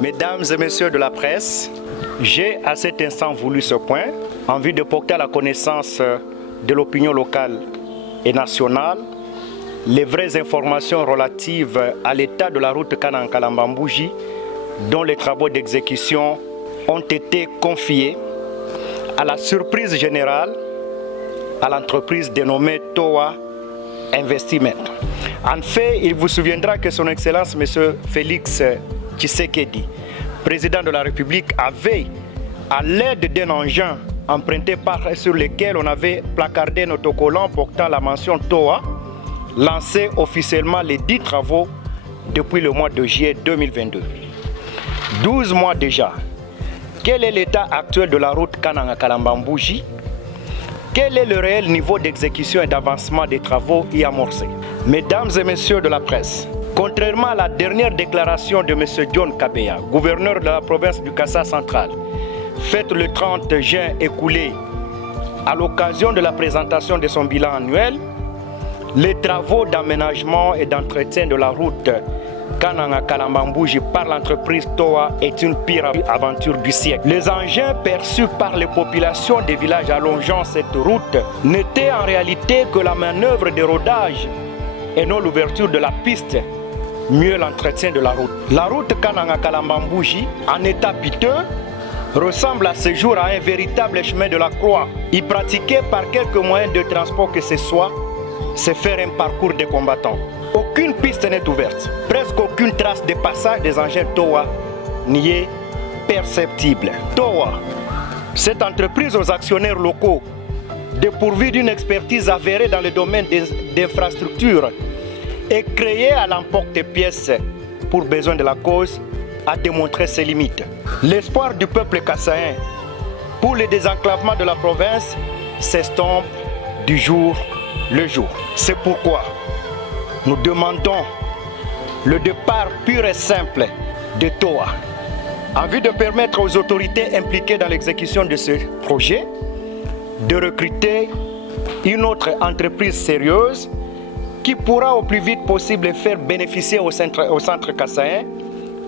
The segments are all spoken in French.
Mesdames et messieurs de la presse, j'ai à cet instant voulu ce point en vue de porter à la connaissance de l'opinion locale et nationale les vraies informations relatives à l'état de la route Kananga-Kalambambouji dont les travaux d'exécution ont été confiés à la surprise générale à l'entreprise dénommée Towa Investment. En fait, il vous souviendra que son Excellence M. Félix Tshisekedi, président de la République, avait, à l'aide d'un engin emprunté sur lequel on avait placardé notre collant portant la mention Towa, lancé officiellement les 10 travaux depuis le mois de juillet 2022. 12 mois déjà. Quel est l'état actuel de la route Kananga-Kalambambouji? Quel est le réel niveau d'exécution et d'avancement des travaux y amorcés? Mesdames et messieurs de la presse, contrairement à la dernière déclaration de M. John Kabeya, gouverneur de la province du Kassa central, faite le 30 juin écoulé à l'occasion de la présentation de son bilan annuel, les travaux d'aménagement et d'entretien de la route Kananga-Kalambambouji par l'entreprise Towa est une pire aventure du siècle. Les engins perçus par les populations des villages allongeant cette route n'étaient en réalité que la manœuvre de rodage et non l'ouverture de la piste, mieux l'entretien de la route. La route Kananga-Kalambambouji, en état piteux, ressemble à ce jour à un véritable chemin de la croix. Y pratiquer par quelques moyens de transport que ce soit, c'est faire un parcours de combattants. Aucune piste n'est ouverte. Presque aucune trace de passage des engins Towa n'y est perceptible. Towa, cette entreprise aux actionnaires locaux, dépourvue d'une expertise avérée dans le domaine des infrastructures et créée à l'emporte-pièce pour besoin de la cause, a démontré ses limites. L'espoir du peuple kassaïen pour le désenclavement de la province s'estompe du jour le jour. C'est pourquoi nous demandons le départ pur et simple de Towa en vue de permettre aux autorités impliquées dans l'exécution de ce projet de recruter une autre entreprise sérieuse qui pourra au plus vite possible faire bénéficier au centre kassaïen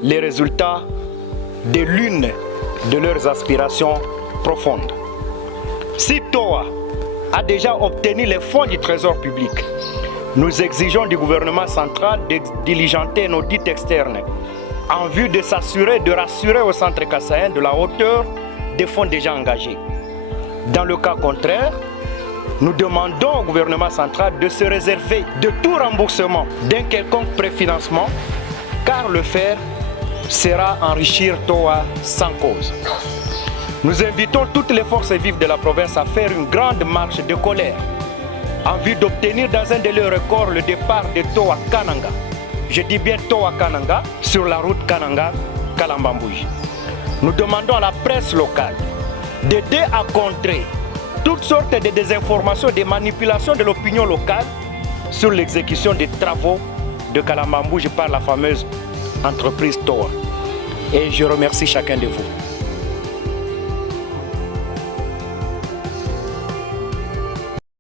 les résultats de l'une de leurs aspirations profondes. Si Towa a déjà obtenu les fonds du trésor public, nous exigeons du gouvernement central de diligenter un audit externe en vue de rassurer au centre kassaïen de la hauteur des fonds déjà engagés. Dans le cas contraire, nous demandons au gouvernement central de se réserver de tout remboursement d'un quelconque préfinancement, car le faire sera enrichir Towa sans cause. Nous invitons toutes les forces vives de la province à faire une grande marche de colère en vue d'obtenir dans un délai record le départ de Towa Kananga. Je dis bien Towa Kananga sur la route Kananga-Kalambambouji. Nous demandons à la presse locale d'aider à contrer toutes sortes de désinformations, des manipulations de l'opinion locale sur l'exécution des travaux de Kalambambouji par la fameuse entreprise Towa. Et je remercie chacun de vous.